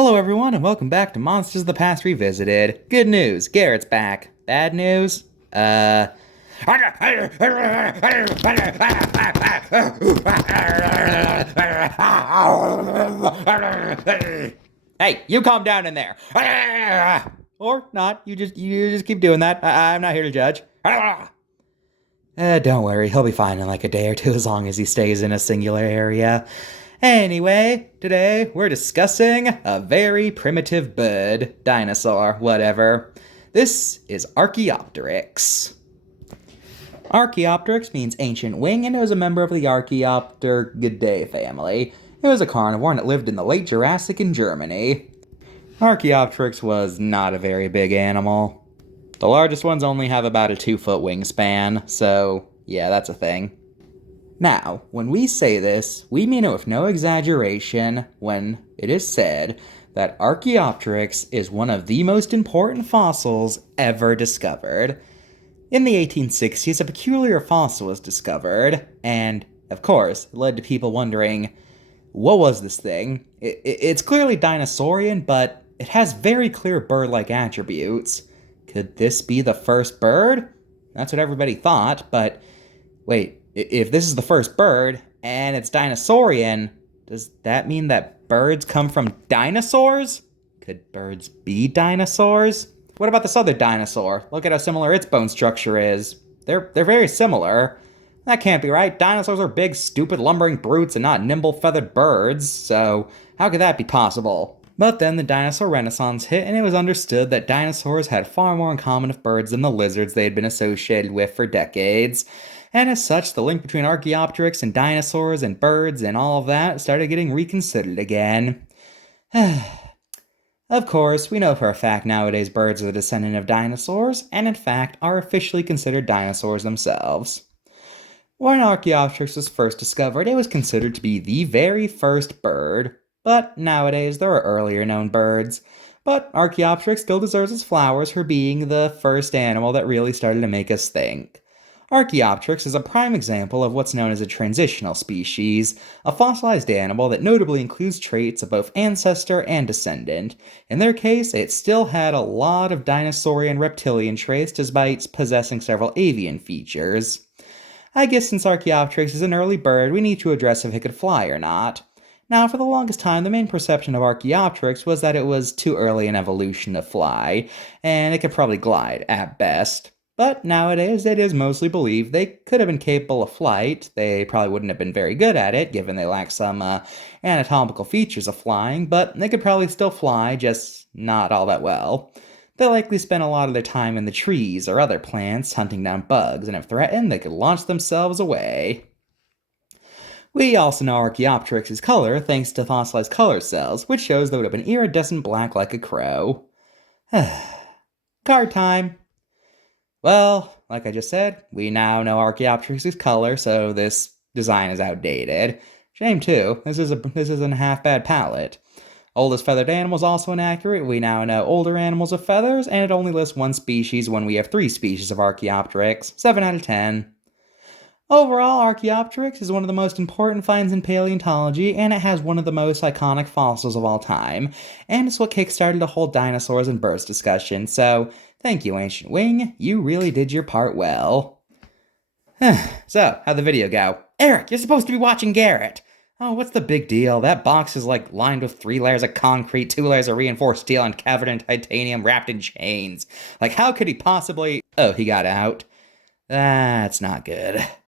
Hello everyone and welcome back to Monsters of the Past Revisited. Good news, Garrett's back. Bad news? Hey, you calm down in there. Or not, you just keep doing that. I'm not here to judge. Don't worry, he'll be fine in like a day or two as long as he stays in a singular area. Anyway, today we're discussing a very primitive bird, dinosaur, whatever. This is Archaeopteryx. Archaeopteryx means ancient wing, and it was a member of the Archaeopterygidae family. It was a carnivore and it lived in the late Jurassic in Germany. Archaeopteryx was not a very big animal. The largest ones only have about a 2-foot wingspan, so yeah, that's a thing. Now, when we say this, we mean it with no exaggeration when it is said that Archaeopteryx is one of the most important fossils ever discovered. In the 1860s, a peculiar fossil was discovered, and, of course, it led to people wondering, what was this thing? It's clearly dinosaurian, but it has very clear bird-like attributes. Could this be the first bird? That's what everybody thought, but wait. If this is the first bird, and it's dinosaurian, does that mean that birds come from dinosaurs? Could birds be dinosaurs? What about this other dinosaur? Look at how similar its bone structure is. They're very similar. That can't be right. Dinosaurs are big, stupid, lumbering brutes and not nimble, feathered birds, so how could that be possible? But then the dinosaur renaissance hit, and it was understood that dinosaurs had far more in common with birds than the lizards they had been associated with for decades. And as such, the link between Archaeopteryx and dinosaurs and birds and all of that started getting reconsidered again. Of course, we know for a fact nowadays birds are the descendant of dinosaurs, and in fact are officially considered dinosaurs themselves. When Archaeopteryx was first discovered, it was considered to be the very first bird, but nowadays there are earlier known birds. But Archaeopteryx still deserves its flowers for being the first animal that really started to make us think. Archaeopteryx is a prime example of what's known as a transitional species, a fossilized animal that notably includes traits of both ancestor and descendant. In their case, it still had a lot of dinosaurian reptilian traits despite possessing several avian features. I guess since Archaeopteryx is an early bird, we need to address if it could fly or not. Now, for the longest time, the main perception of Archaeopteryx was that it was too early in evolution to fly, and it could probably glide, at best. But nowadays, it is mostly believed they could have been capable of flight. They probably wouldn't have been very good at it, given they lack some anatomical features of flying, but they could probably still fly, just not all that well. They likely spend a lot of their time in the trees or other plants, hunting down bugs, and if threatened, they could launch themselves away. We also know Archaeopteryx's color thanks to fossilized color cells, which shows that it would have been iridescent black like a crow. Card time! Well, like I just said, we now know Archaeopteryx's color, so this design is outdated. Shame too, this isn't a half-bad palette. Oldest feathered animal is also inaccurate. We now know older animals with feathers, and it only lists one species when we have 3 species of Archaeopteryx. 7 out of 10. Overall, Archaeopteryx is one of the most important finds in paleontology, and it has one of the most iconic fossils of all time, and it's what kickstarted the whole dinosaurs and birds discussion, so thank you, Ancient Wing, you really did your part well. So, how'd the video go? Eric, you're supposed to be watching Garrett! Oh, what's the big deal? That box is like lined with 3 layers of concrete, 2 layers of reinforced steel, and covered in titanium wrapped in chains. Like, how could he possibly... Oh, he got out. That's not good.